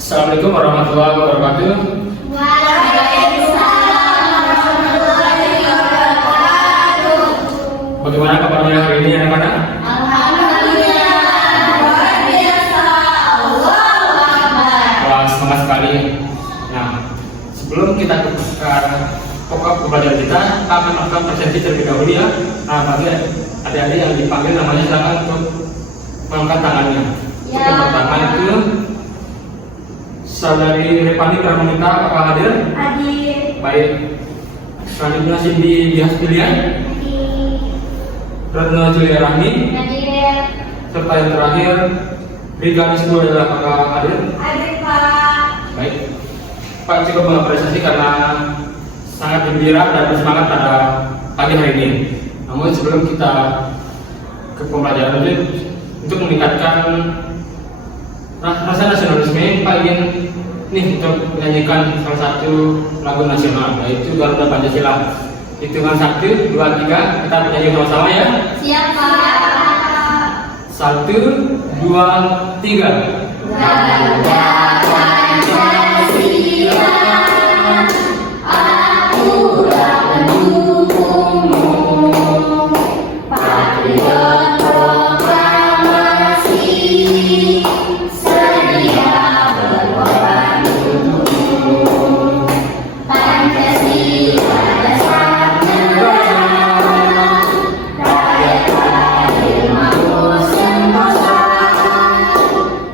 Assalamualaikum warahmatullahi wabarakatuh. Waalaikumsalam warahmatullahi wabarakatuh. Bagaimana kabarnya hari ini anak-anak? Alhamdulillah, luar biasa. Allahu Akbar. Wah, semangat sekali. Nah, sebelum kita ke pokok pembelajaran kita akan melakukan presentasi terlebih dahulu ya. Nah, bagi adik-adik yang dipanggil namanya silakan untuk mengangkat tangannya. Untuk yang pertama itu Saudari Repani Pramonita, apakah hadir? Hadir. Baik. Selanjutnya Cindy Dias Pilihan, Hadir. Retno Julia Rahmi, Hadir. serta yang terakhir Rika Nisbu adalah apakah hadir? Hadir, Pak. Baik. Pak cukup mengapresiasi karena sangat gembira dan bersemangat pada pagi hari ini. Namun sebelum kita ke pembelajaran lanjut, untuk meningkatkan rasa nasionalisme, Pak ingin untuk menyanyikan salah satu lagu nasional, yaitu Garuda Pancasila. Hitungan 1, 2, 3, kita menyanyi sama-sama ya. Siap, Pak. 1, 2, 3. Garuda Pancasila, akulah pendukungmu. Patriot proklamasi, sedia berkorban untukmu. Pancasila dasar negara, rakyat adil makmur sentosa.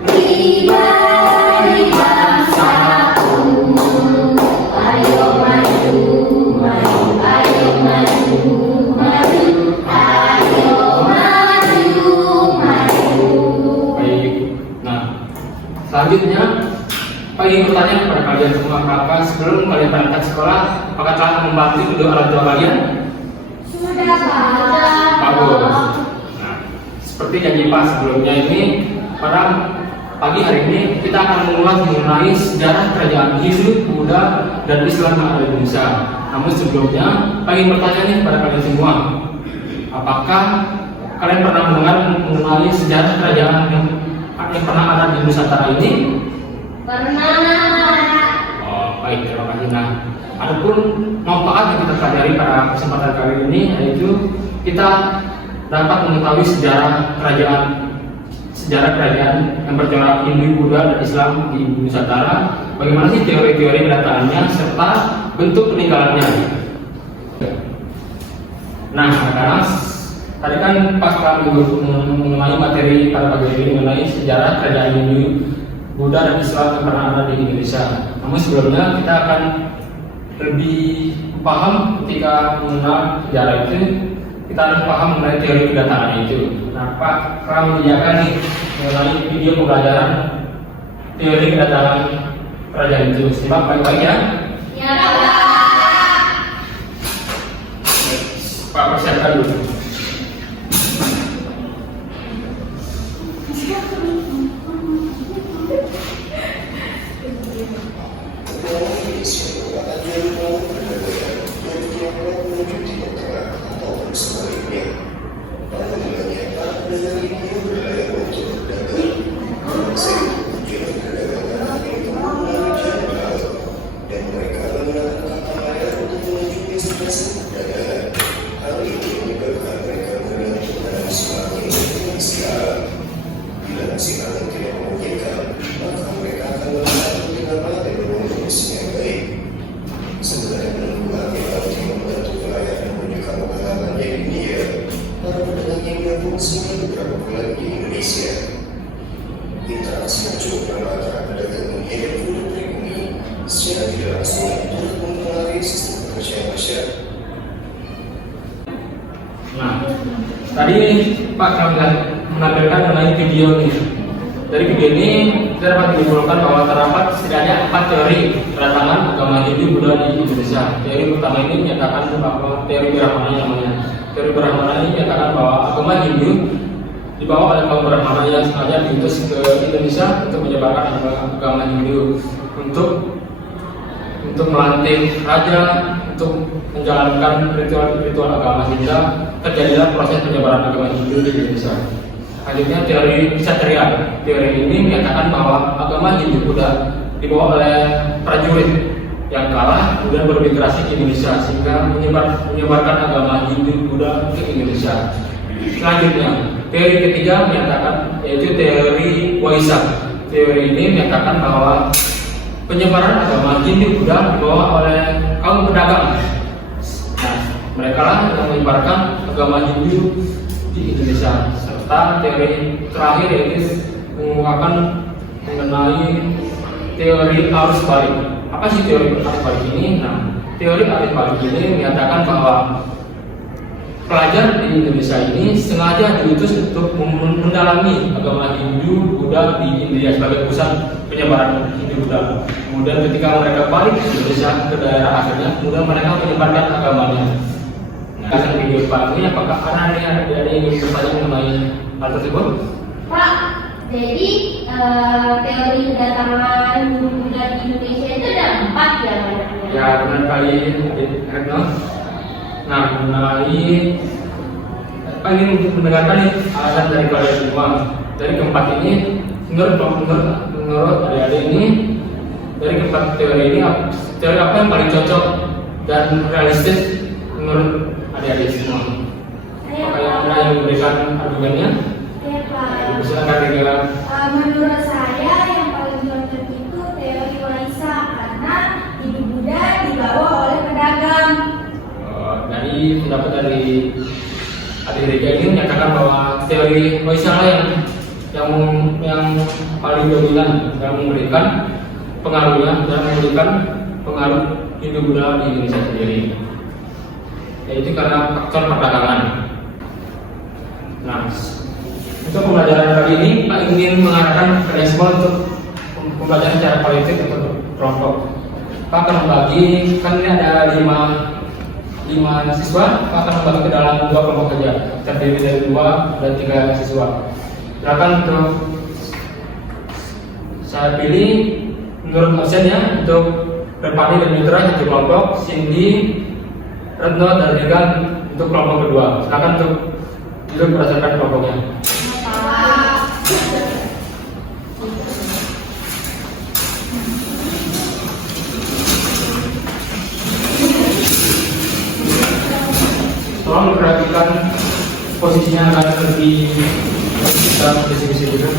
Pribadi bangsaku, ayo maju, maju, ayo maju, maju, ayo maju, maju. Baik. Nah, selanjutnya Pak ingin bertanya kepada kalian semua, apakah sebelum kalian berangkat sekolah, apakah telah membantu kedua orang tua kalian? Sudah, Pak. Bagus. Nah, seperti janji Pak sebelumnya ini, pada pagi hari ini kita akan mengulas mengenai sejarah kerajaan Hindu, Buddha, dan Islam yang ada di Indonesia. Namun sebelumnya, Pak ingin bertanya nih kepada kalian semua, apakah kalian pernah mendengar mengenai sejarah kerajaan yang pernah ada di Nusantara ini? Pernah. Oh, baik, terima kasih. Nah, adapun manfaat yang kita pelajari pada kesempatan kali ini yaitu kita dapat mengetahui sejarah kerajaan yang bercorak Hindu, Buddha, dan Islam di Nusantara. Bagaimana sih teori-teori kedataannya serta bentuk peninggalannya? Nah, sekarang tadi kan pas kami mengenai materi pada pagi ini mengenai sejarah kerajaan Hindu, Buddha, dan Islam yang pernah ada di Indonesia. Namun sebelumnya kita akan lebih paham ketika mengenal sejarah itu, kita harus paham mengenai teori kedatangan itu. Nah, Pak telah menyediakan nih mengenai video pembelajaran teori kedatangan kerajaan itu. Simak baik-baik ya. Ya, Pak. Pak persiapkan dulu. Nah, tadi Pak telah menampilkan mengenai video ini. Dari video ini kita dapat menyimpulkan bahwa terdapat setidaknya 4 teori kedatangan agama Hindu, Buddha di Indonesia. Teori pertama ini menyatakan bahwa teori Brahmana namanya. Teori Brahmana ini menyatakan bahwa agama Hindu dibawa oleh kaum Brahmana yang sengaja diutus ke Indonesia untuk menyebarkan agama Hindu, untuk melantik raja, untuk menjalankan ritual agama, sehingga terjadilah proses penyebaran agama Hindu di Indonesia. Selanjutnya teori Ksatria. Teori ini menyatakan bahwa agama Hindu-Buddha dibawa oleh prajurit yang kalah kemudian bermigrasi ke Indonesia sehingga menyebarkan agama Hindu-Buddha ke Indonesia. Selanjutnya, teori ketiga menyatakan yaitu teori Waisak. Teori ini menyatakan bahwa penyebaran agama Hindu-Buddha dibawa oleh kaum pedagang. Nah, mereka lah yang menyebarkan agama Hindu di Indonesia. Serta teori terakhir yaitu mengungkapkan mengenai teori arus balik. Apa sih teori arus balik ini? Nah, teori arus balik ini menyatakan bahwa pelajar di Indonesia ini sengaja diutus untuk mendalami agama Hindu Buddha di India sebagai pusat penyebaran Hindu Buddha. Kemudian ketika mereka balik ke Indonesia ke daerah asalnya, kemudian mereka menyebarkan agamanya. Nah, video Pak ini apakah ada yang ingin bertanya mengenai hal tersebut? Pak, jadi teori kedatangan Hindu Buddha di Indonesia itu ada 4 ya banyaknya. Ya benar kali, Retno. Nah, mengenai Pak ingin mendengarkan nih alasan dari kalian semua. Dari keempat ini, menurut adik-adik ini, dari keempat teori ini, teori apa yang paling cocok dan realistis menurut adik-adik semua? Apakah yang ada yang memberikan argumennya? Ya Pak. Silakan Rega. Menurut saya yang paling cocok itu teori Waisak karena Hindu Buddha dibawa oleh pedagang. Dari pendapat dari adik Rega ini menyatakan bahwa teori Waisak yang paling dominan yang memberikan pengaruhnya dan memberikan pengaruh Hindu Buddha di Indonesia sendiri, yaitu karena faktor perdagangan. Nah, untuk pembelajaran kali ini Pak ingin mengarahkan kalian semua untuk pembelajaran secara politik untuk kelompok. Pak akan membagi, kan ini ada 5 siswa, Pak akan membagi ke dalam 2 kelompok saja, terdiri dari 2 dan 3 siswa. Silakan untuk saya pilih menurut absennya untuk Repani dan Mitra satu kelompok, Cindy, Retno dan Regan untuk kelompok kedua. Silakan untuk duduk berdasarkan kelompoknya. Tolong diperhatikan posisinya agar lebih dalam posisi dulu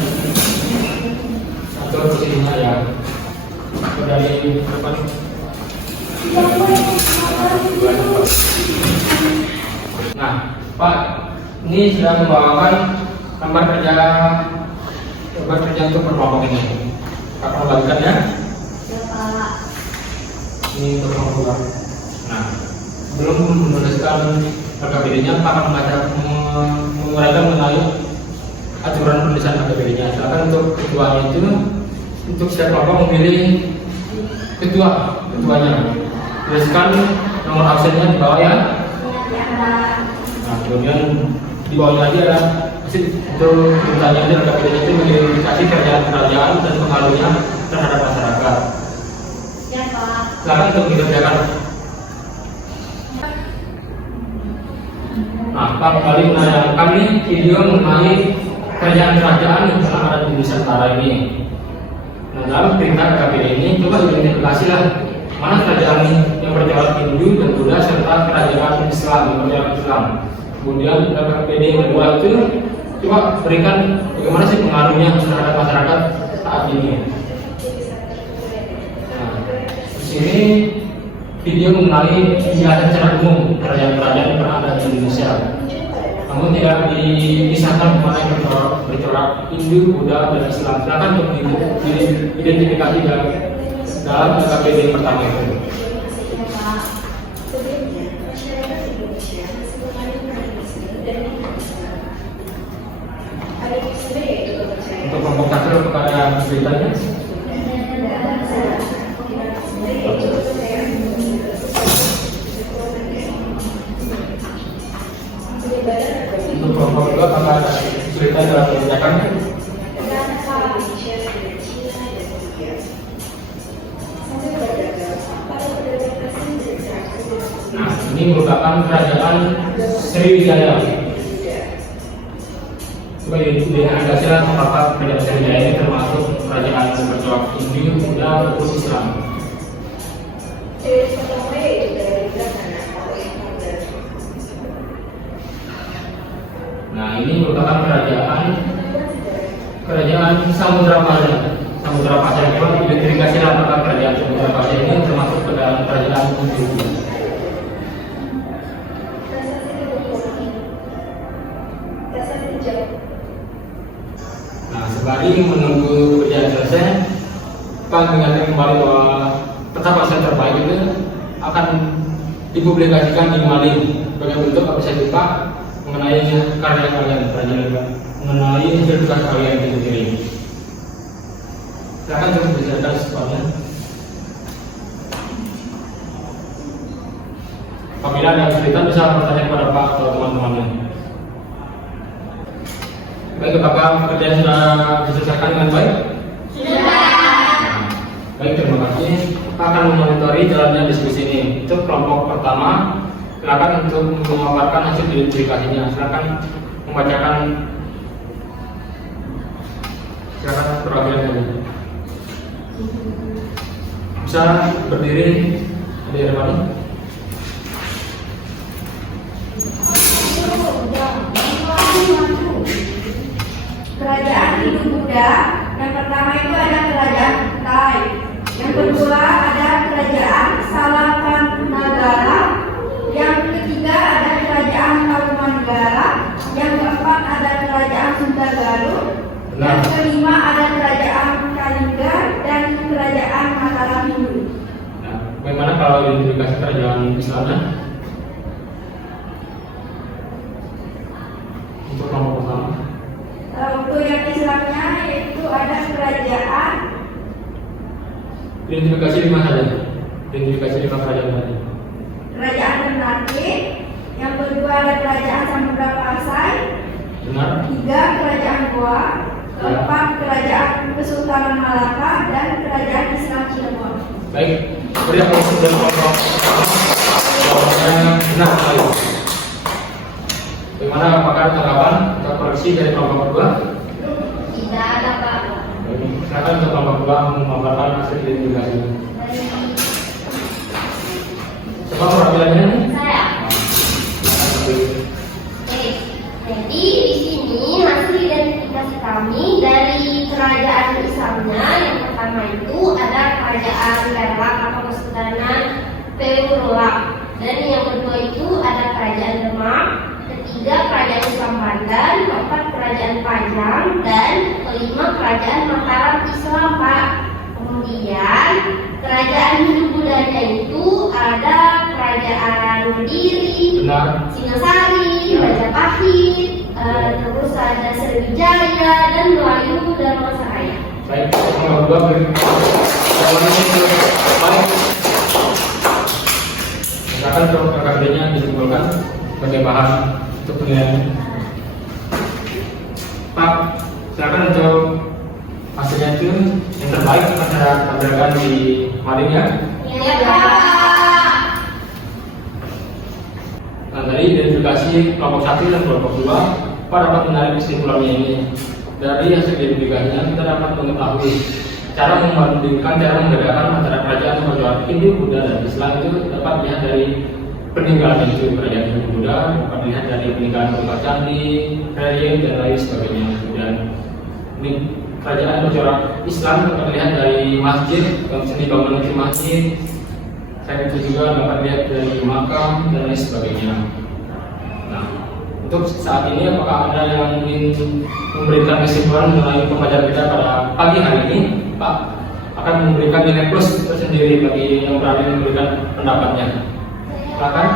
atau posisinya ya dari depan. Nah, Pak, ini sudah membawakan lembar kerja untuk kelompok ini. Pak akan membagikan ya. Ya Pak. Ini untuk kelompok. Nah, sebelum menuliskan KKBD-nya, Pak akan menguraikan mengenai aturan penulisan KKBD-nya. Silakan untuk ketuanya itu, untuk setiap kelompok memilih ketuanya. Tuliskan nomor absennya di bawah ya. Nah, kemudian di bawahnya lagi ada untuk bertanya dari KKBD itu mengidentifikasi kerajaan dan pengaruhnya terhadap masyarakat. Ya Pak. Silakan untuk dikerjakan. Nah, Pak kembali menayangkan nih video mengenai kerajaan-kerajaan yang pernah ada di Nusantara ini. Nah, dalam perintah KKBD ini, coba identifikasilah mana kerajaan yang berteolog Hindu dan Buddha serta kerajaan Islam yang berteolog Islam. Kemudian KKBD yang kedua itu coba berikan bagaimana sih pengaruhnya terhadap masyarakat saat ini. Nah, di sini video mengenai penjelasan secara umum kerajaan-kerajaan yang pernah ada di Indonesia. Namun tidak dipisahkan mengenai bercorak Hindu, Buddha, dan Islam. Silakan untuk diidentifikasi dalam KKBD yang pertama itu. Untuk kelompok satu kepada beritanya. Untuk kelompok kedua apakah ada cerita dalam kebijakannya? Nah, ini merupakan kerajaan Sriwijaya. Coba diidentifikasilah apakah kerajaan Sriwijaya ini termasuk kerajaan bercorak Hindu, Buddha, ataupun Islam. Nah, ini merupakan kerajaan Samudra Pasha. Samudra Pasha memang identifikasilah apakah kerajaan Samudra Pasha ini termasuk ke dalam kerajaan Hindu. Nah, sembari menunggu kerjaan selesai, Pak mengingatkan kembali bahwa peta pasar terbaik itu akan dipublikasikan di Mali sebagai bentuk apresiasi Pak mengenai karya kalian, mengenai identitas kalian itu sendiri. Silakan terus diceritakan sesuatunya. Apabila ada cerita bisa bertanya kepada Pak atau teman-temannya. Baik, apakah pekerjaan sudah diselesaikan dengan baik? Sudah. Nah, baik, terima kasih. Kita akan memonitori jalannya diskusi ini. Untuk kelompok pertama, silakan untuk memaparkan hasil identifikasinya. Silakan membacakan. Silakan perwakilan ini. Bisa berdiri di depan. Kerajaan Hindu Buddha yang pertama itu ada kerajaan Kutai, yang kedua ada kerajaan Salakanagara, yang ketiga ada kerajaan Tarumanegara, yang keempat ada kerajaan Sundagaru, yang kelima ada kerajaan Kalinga dan kerajaan Mataram Hindu. Nah, bagaimana kalau identifikasi kerajaan Islamnya? Untuk kelompok pertama. Untuk yang Islamnya yaitu ada kerajaan Identifikasi 5 saja. Identifikasi 5 kerajaan tadi. Kerajaan Ternate, yang kedua ada kerajaan Samudra Pasai, Benar? tiga kerajaan Goa, keempat kerajaan Kesultanan Malaka dan kerajaan Islam Cirebon. Baik, beri aplaus untuk kelompok jawabannya benar sekali. Bagaimana, apakah ada tanggapan atau koreksi dari kelompok kedua? Tidak ada, Pak. Silakan untuk kelompok kedua memaparkan hasil identifikasi. Coba perwakilannya nih. Saya. Oke. Jadi di sini hasil identifikasi kami dari kerajaan Islamnya yang pertama itu ada kerajaan Perak atau Kesultanan Peulak, dan yang kedua itu ada kerajaan Demak, ketiga kerajaan Islam Banten, keempat kerajaan Pajang, dan kelima kerajaan Mataram Islam, Pak. Kemudian kerajaan Hindu Buddhanya itu ada kerajaan Kediri, Benar. Singasari, Majapahit, terus ada Sriwijaya dan Melayu dan Masaraya. Baik, kelompok kedua beri jawabannya baik. Silakan untuk KKD-nya disimpulkan sebagai bahan untuk penilaian. Pak, silakan untuk hasilnya itu yang terbaik akan saya tampilkan di Maling ya. Ya, Pak. Nah, dari identifikasi kelompok 1 dan kelompok 2, Pak dapat menarik kesimpulannya ini. Dari hasil identifikasinya kita dapat mengetahui cara membandingkan, cara membedakan antara kerajaan bercorak Hindu, Buddha, dan Islam itu dapat dilihat dari peninggalan itu. Kerajaan Hindu Buddha dapat dilihat dari peninggalan berupa candi, relief, dan lain sebagainya. Dan ini kerajaan bercorak Islam dapat dilihat dari masjid, seni bangunan di masjid. Saya itu juga dapat lihat dari makam dan lain sebagainya. Nah, untuk saat ini apakah ada yang ingin memberikan kesimpulan mengenai pembelajaran kita pada pagi hari ini, Pak? Akan memberikan nilai plus tersendiri bagi yang berani memberikan pendapatnya. Silakan.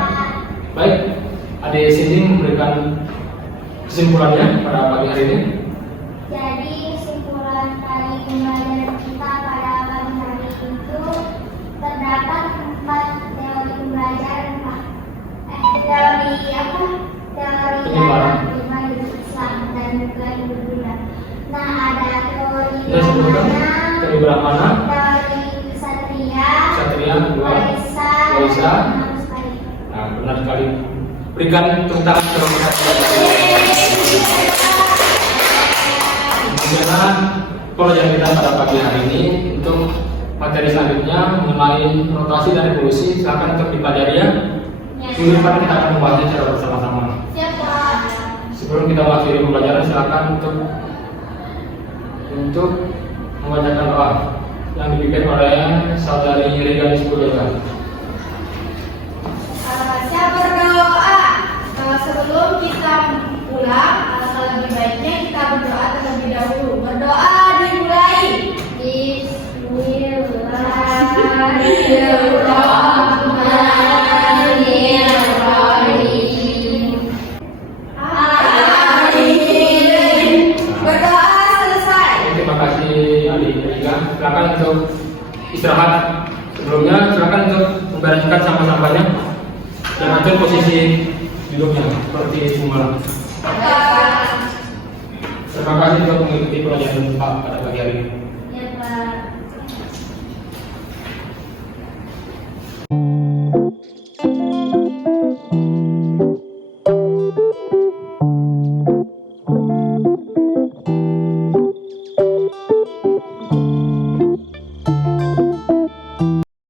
Baik, Adik Cindy memberikan kesimpulannya pada pagi hari ini. Jadi kesimpulan dari pembelajaran kita pada pagi hari itu terdapat 4 teori pembelajaran, Pak. Teori apa? Teori Penyebaran. Islam dan juga Hindu Buddha. Nah, ada teori Sudah sebutkan teori Brahmana, teori Ksatria, Ksatria, kedua, Waisa, Waisa. dan Manusia. Nah, benar sekali. Berikan tepuk tangan kepada kita. demikianlah pelajaran kita pada pagi hari ini. Untuk materi selanjutnya mengenai rotasi dan revolusi, silakan untuk dipelajari ya. Minggu depan kita akan membahasnya secara bersama-sama. Siapa? Sebelum kita mengakhiri pembelajaran, silakan untuk membacakan doa yang dipimpin oleh saudari Reganis Pujaka. Saya berdoa. Sebelum kita pulang, alangkah lebih baiknya kita berdoa terlebih dahulu. Berdoa dimulai. Bismillahirrahmanirrahim. Amin. Berdoa selesai. Terima kasih adik Ega. Silakan untuk istirahat. Sebelumnya silakan untuk membereskan sampah-sampahnya dan atur posisi duduknya seperti semula. Terima kasih untuk mengikuti pelajaran Pak pada pagi hari ini.